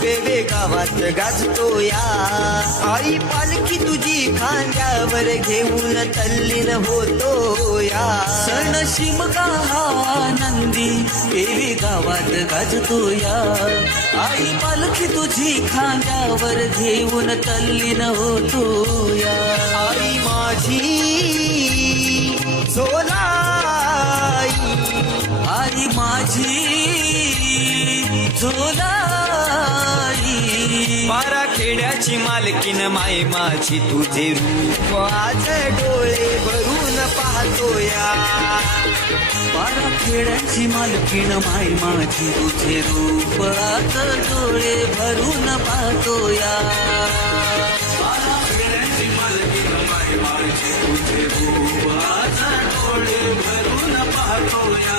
वेवे गावात गाजतो या. आई पालखी तुझी खांद्यावर घेऊन तल्लीन होतो या. सण शिमगा हा आनंदी वेवे गावात गाजतो या. आई पालखी तुझी खांद्यावर घेऊन तल्लीन होतो या. आई माझी झोलाई, आई माझी झोलाई. बारा खेड्याची मालकीन माय माझी तुझे रूप आज डोळे भरून पाहतो या. बारा खेड्याची मालकीण माय माझी तुझे रूप आता डोळे भरून पाहतो या. बारा खेड्याची मालकीण माय माझी तुझे रूप आता डोळे भरून पाहतो या.